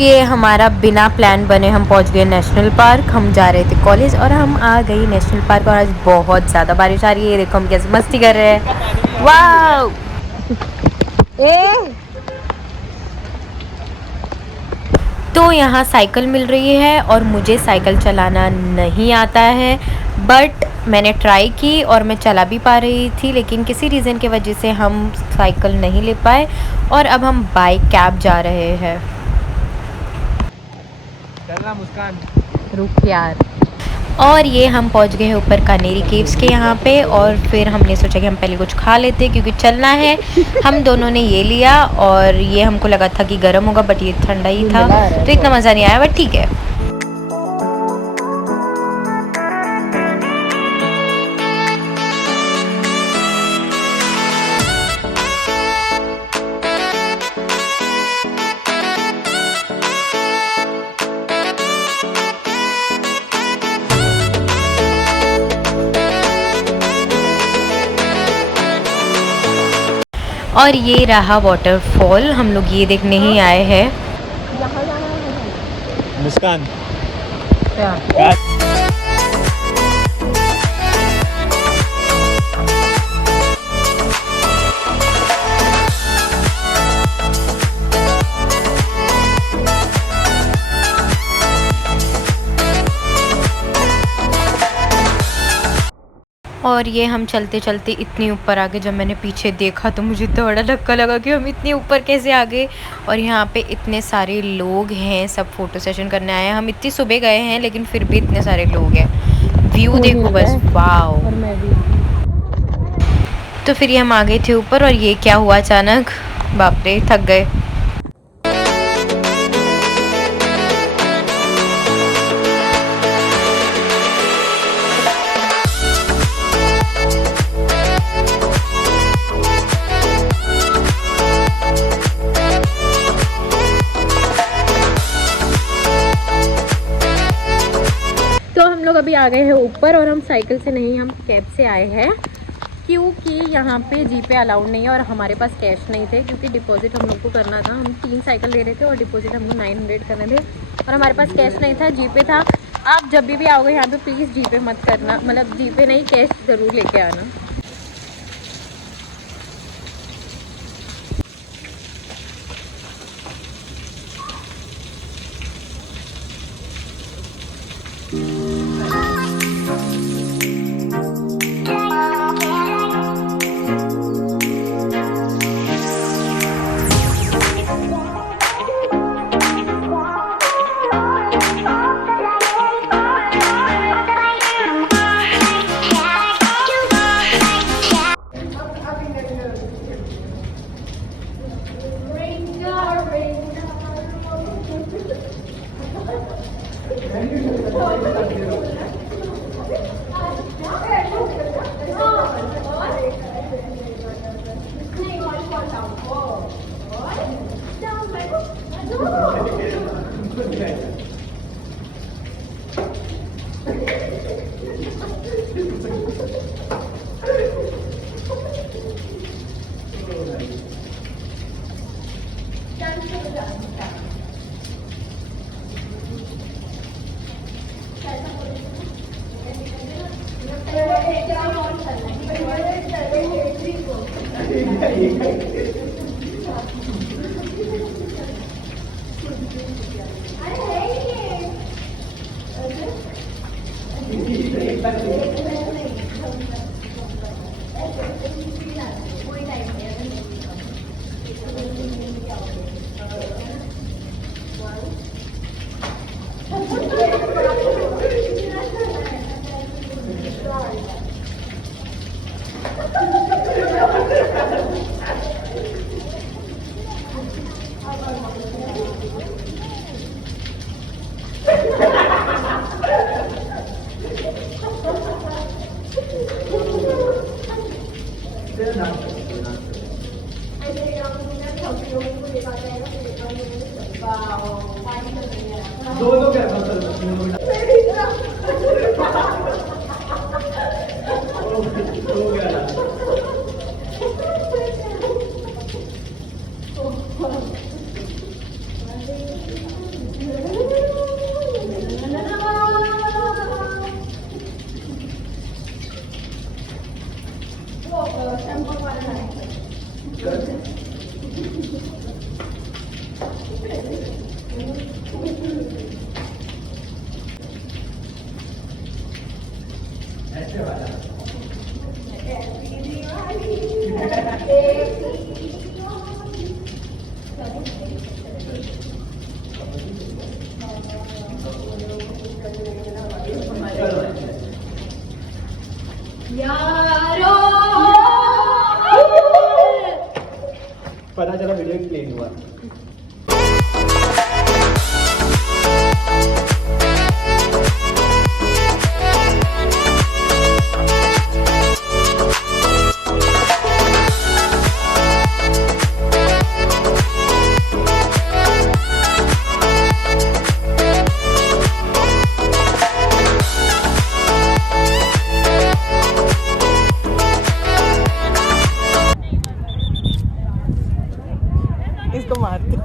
ये हमारा बिना प्लान बने हम पहुंच गए नेशनल पार्क। हम जा रहे थे कॉलेज और हम आ गए नेशनल पार्क और आज बहुत ज़्यादा बारिश आ रही है। ये देखो हम कैसे मस्ती कर रहे हैं। वाह तो यहाँ साइकिल मिल रही है और मुझे साइकिल चलाना नहीं आता है, बट मैंने ट्राई की और मैं चला भी पा रही थी, लेकिन किसी रीज़न की वजह से हम साइकिल नहीं ले पाए और अब हम बाय कैब जा रहे हैं। चलना मुस्कान, रुक यार। और ये हम पहुंच गए हैं ऊपर कानेरी केव्स के यहाँ पे और फिर हमने सोचा कि हम पहले कुछ खा लेते क्योंकि चलना है। हम दोनों ने ये लिया और ये हमको लगा था कि गर्म होगा बट ये ठंडा ही था, तो इतना मज़ा नहीं आया, बट ठीक है। और ये रहा वाटरफॉल, हम लोग ये देखने ही आए हैं। मुस्कान क्या? और ये हम चलते चलते इतनी ऊपर आ गए, जब मैंने पीछे देखा तो मुझे तो बड़ा धक्का लगा कि हम इतनी ऊपर कैसे आ गए। और यहाँ पे इतने सारे लोग हैं, सब फ़ोटो सेशन करने आए हैं। हम इतनी सुबह गए हैं लेकिन फिर भी इतने सारे लोग हैं। व्यू देखो बस, वाओ। तो फिर ये हम आ गए थे ऊपर और ये क्या हुआ अचानक, बाप रे थक गए। तो हम लोग अभी आ गए हैं ऊपर और हम साइकिल से नहीं, हम कैब से आए हैं क्योंकि यहाँ पे जीपे अलाउड नहीं है और हमारे पास कैश नहीं थे क्योंकि डिपॉजिट हम लोग को करना था। हम 3 साइकिल ले रहे थे और डिपॉजिट हमको 900 करने थे और हमारे पास कैश नहीं था, जीपे था। आप जब भी आओगे यहाँ पे प्लीज़ जीपे मत करना, मतलब जीपे नहीं कैश ज़रूर लेके आना। वेट प्लेन हुआ। इसको मारते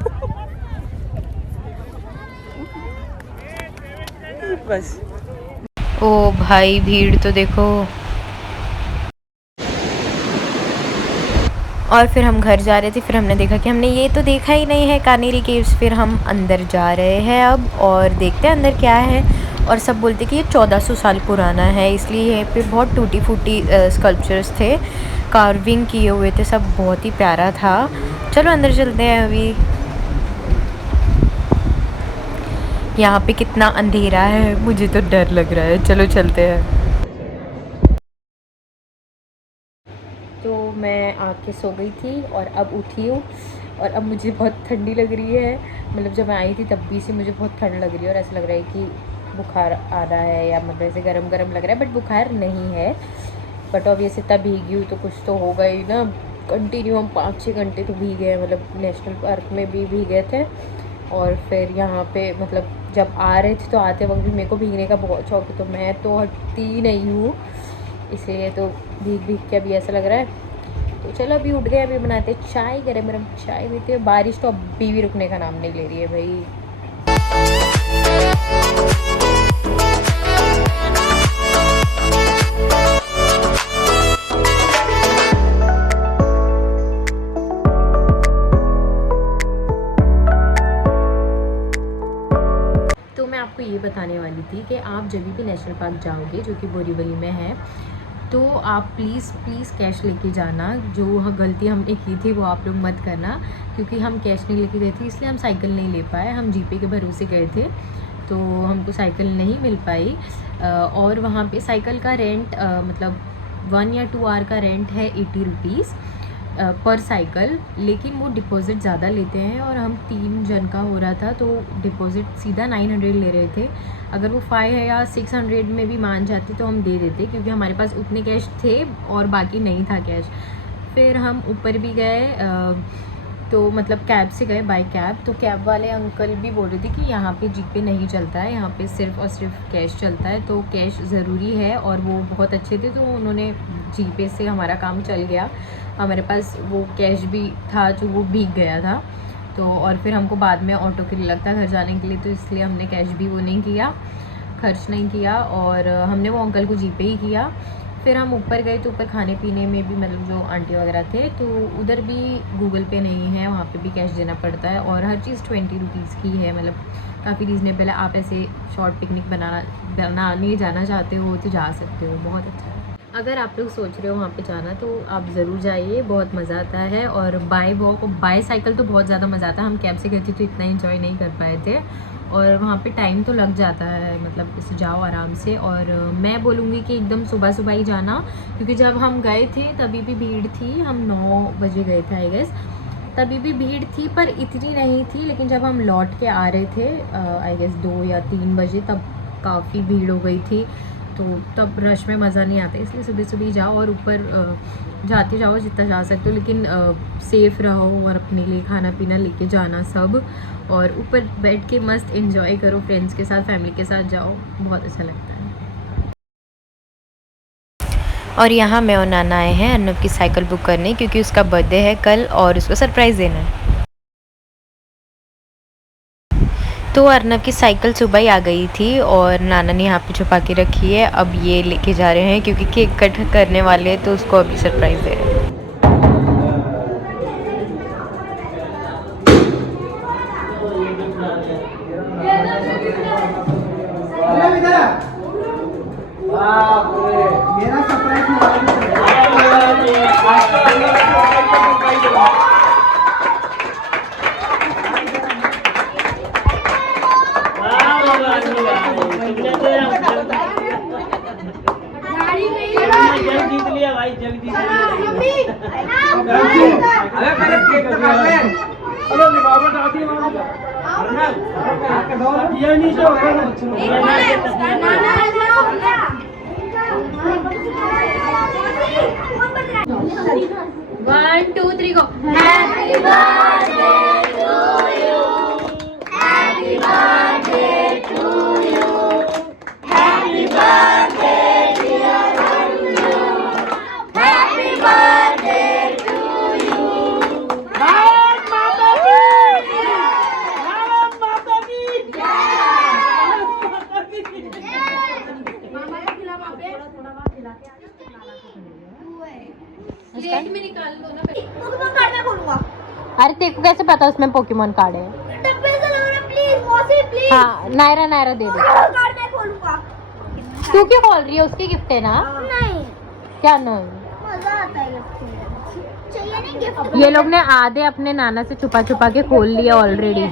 बस। ओ भाई भीड़ तो देखो। और फिर हम घर जा रहे थे, फिर हमने देखा कि हमने ये तो देखा ही नहीं है कानेरी केव्स। फिर हम अंदर जा रहे हैं अब और देखते हैं अंदर क्या है। और सब बोलते कि ये 1400 साल पुराना है, इसलिए यहाँ पे बहुत टूटी फूटी स्कल्पचर्स थे, कार्विंग किए हुए थे, सब बहुत ही प्यारा था। चलो अंदर चलते हैं अभी। यहाँ पे कितना अंधेरा है, मुझे तो डर लग रहा है। चलो चलते हैं। तो मैं आके सो गई थी और अब उठी हूँ और अब मुझे बहुत ठंडी लग रही है। मतलब जब मैं आई थी तब भी से मुझे बहुत ठंड लग रही है और ऐसा लग रहा है कि बुखार आ रहा है या मतलब ऐसे गरम गरम लग रहा है, बट बुखार नहीं है। बट ऑब्वियसली इतना भीगी हुई तो कुछ तो होगा ही ना। कंटिन्यू हम 5-6 घंटे तो भीगे हैं, मतलब नेशनल पार्क में भी भीगे थे और फिर यहाँ पे मतलब जब आ रहे थे तो आते वक्त भी मेरे को भीगने का बहुत शौक है, तो मैं तो हटती नहीं हूँ, इसलिए तो भीग भीग के अभी ऐसा लग रहा है। तो चलो अभी उठ गए, अभी बनाते चाय, गरम गरम चाय पीते हैं। बारिश तो अभी भी रुकने का नाम नहीं ले रही है भाई। तो मैं आपको ये बताने वाली थी कि आप जब भी नेशनल पार्क जाओगे, जो कि बोरीवली में है, तो आप प्लीज़ कैश लेके जाना। जो गलती हमने की थी वो आप लोग मत करना, क्योंकि हम कैश नहीं लेके गए थे इसलिए हम साइकिल नहीं ले पाए। हम जीपे के भरोसे गए थे तो हमको साइकिल नहीं मिल पाई। और वहाँ पे साइकिल का रेंट मतलब 1 या 2 आवर का रेंट है 80 रुपीज़ पर साइकिल, लेकिन वो डिपॉज़िट ज़्यादा लेते हैं और हम 3 जन का हो रहा था तो डिपॉज़िट सीधा 900 ले रहे थे। अगर वो 5 या 600 में भी मान जाते तो हम दे देते, क्योंकि हमारे पास उतने कैश थे और बाकी नहीं था कैश। फिर हम ऊपर भी गए तो मतलब कैब से गए, बाय कैब। तो कैब वाले अंकल भी बोल रहे थे कि यहाँ पे जीपे नहीं चलता है, यहाँ पे सिर्फ़ और सिर्फ कैश चलता है, तो कैश ज़रूरी है। और वो बहुत अच्छे थे तो उन्होंने जीपे से हमारा काम चल गया। हमारे पास वो कैश भी था जो वो भीग गया था, तो और फिर हमको बाद में ऑटो के लिए लगता घर जाने के लिए, तो इसलिए हमने कैश भी वो नहीं किया, खर्च नहीं किया और हमने वो अंकल को जीपे ही किया। फिर हम ऊपर गए तो ऊपर खाने पीने में भी मतलब जो आंटी वगैरह थे तो उधर भी गूगल पे नहीं है, वहाँ पे भी कैश देना पड़ता है और हर चीज़ 20 रुपीज़ की है। मतलब काफ़ी रीज़नेबल है। आप ऐसे शॉर्ट पिकनिक बनाने जाना चाहते हो तो जा सकते हो, बहुत अच्छा है। अगर आप लोग सोच रहे हो वहाँ पे जाना तो आप ज़रूर जाइए, बहुत मज़ा आता है। और बाय वॉक बाय साइकिल तो बहुत ज़्यादा मज़ा आता है। हम कैब से गए थे तो इतना एंजॉय नहीं कर पाए थे और वहाँ पे टाइम तो लग जाता है, मतलब इसे जाओ आराम से। और मैं बोलूँगी कि एकदम सुबह सुबह ही जाना, क्योंकि जब हम गए थे तभी भी भीड़ थी। हम 9 बजे गए थे आई गेस, तभी भी भीड़ थी पर इतनी नहीं थी। लेकिन जब हम लौट के आ रहे थे आई गेस 2 या 3 बजे, तब काफ़ी भीड़ हो गई थी, तो तब रश में मज़ा नहीं आता। इसलिए सुबह सुबह जाओ और ऊपर जाते जाओ जितना जा सकते हो, लेकिन सेफ़ रहो और अपने लिए खाना पीना लेके जाना सब। और ऊपर बैठ के मस्त एंजॉय करो, फ्रेंड्स के साथ, फैमिली के साथ जाओ, बहुत अच्छा लगता है। और यहाँ मैं और नाना आए हैं अर्नब की साइकिल बुक करने, क्योंकि उसका बर्थडे है कल और उसको सरप्राइज़ देना है। तो अर्नब की साइकिल सुबह ही आ गई थी और नाना ने यहाँ पे छुपा के रखी है। अब ये लेके जा रहे हैं क्योंकि केक कट करने वाले हैं, तो उसको अभी सरप्राइज़ दे रहे हैं। मेरा सरप्राइज जीत लिया भाई, जल्दी अरे पहले केक तो काट ले। One two three go. Plate में निकाल लो ना। पोकेमॉन कार्ड मैं खोलूंगा। अरे तेरे को कैसे पता उसमें पोकेमोन कार्ड है? डब्बे से लो ना प्लीज, मौसी प्लीज। हाँ नायरा नायरा दे दे। पोकेमॉन कार्ड मैं खोलूंगा। तू क्यों खोल रही है? उसकी गिफ्ट है ना। नहीं, क्या नहीं? मजा आता है गिफ्ट खेलने में। चाहिए नहीं गिफ्ट? ये लोग ने आधे अपने नाना से छुपा छुपा के खोल लिया ऑलरेडी।